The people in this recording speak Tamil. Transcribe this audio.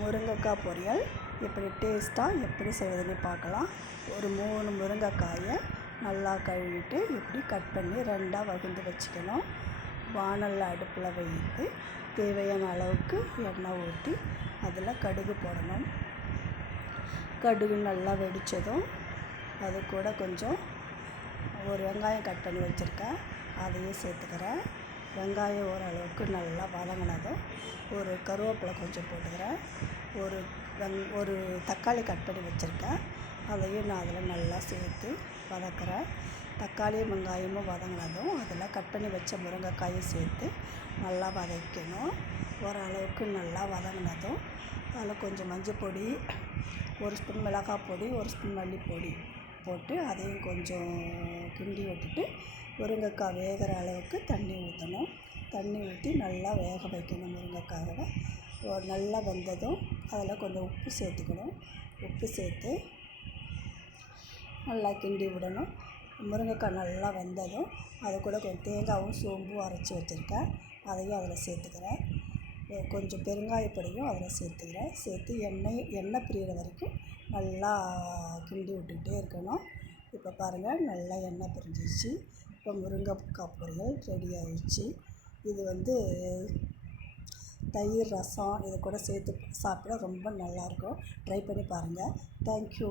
முருங்கைக்காய் பொரியல். எப்படி டேஸ்ட்டாக எப்படி செய்வதுன்னு பார்க்கலாம். ஒரு மூணு முருங்கைக்காயை நல்லா கழுவிட்டு இப்படி கட் பண்ணி ரெண்டாக வகுந்து வச்சுக்கணும். வானலில் அடுப்பில் வைத்து தேவையான அளவுக்கு எண்ணெய் ஊற்றி அதில் கடுகு போடணும். கடுகு நல்லா வெடித்ததும் அது கூட கொஞ்சம் ஒரு வெங்காயம் கட் பண்ணி வச்சுருக்கேன். அதையும் சேர்த்துக்கிறேன். வெங்காயம் ஓரளவுக்கு நல்லா வதங்கினதும் ஒரு கருவேப்பிலை கொஞ்சம் போட்டுக்கிறேன். ஒரு வெங் ஒரு தக்காளி கட் பண்ணி வச்சுருக்கேன். அதையும் நான் அதில் நல்லா சேர்த்து வதக்குறேன். தக்காளியும் வெங்காயமும் வதங்கினதும் அதில் கட் பண்ணி வச்ச முருங்கைக்காயும் சேர்த்து நல்லா வதக்கணும். ஓரளவுக்கு நல்லா வதங்கினதும் அதில் கொஞ்சம் மஞ்சள் பொடி ஒரு ஸ்பூன் மிளகாய் பொடி ஒரு ஸ்பூன் மல்லிப்பொடி போட்டு அதையும் கொஞ்சம் கிண்டி விட்டுட்டு முருங்கைக்காய் வேகிற அளவுக்கு தண்ணி ஊற்றணும். தண்ணி ஊற்றி நல்லா வேக வைக்கணும் முருங்கைக்காவை நல்லா வெந்ததும் அதில் கொஞ்சம் உப்பு சேர்த்துக்கணும். உப்பு சேர்த்து நல்லா கிண்டி விடணும். முருங்கைக்காய் நல்லா வெந்ததும் அது கூட கொஞ்சம் தேங்காயும் சோம்பும் அரைச்சி வச்சுருக்கேன். அதையும் அதில் சேர்த்துக்கிறேன். கொஞ்சம் பெருங்காயப்பொடியும் அதில் சேர்த்துக்கிறேன். சேர்த்து எண்ணெய் எண்ணெய் பிரியிற வரைக்கும் நல்லா கிண்டி விட்டுக்கிட்டே இருக்கணும். இப்போ பாருங்கள் நல்லா எண்ணெய் பிரிஞ்சிச்சு இப்போ முருங்கைக்காய் பொரியல் ரெடி ஆயிடுச்சு இது வந்து தயிர் ரசம் இது கூட சேர்த்து சாப்பிட ரொம்ப நல்லாயிருக்கும் ட்ரை பண்ணி பாருங்கள் தேங்க்யூ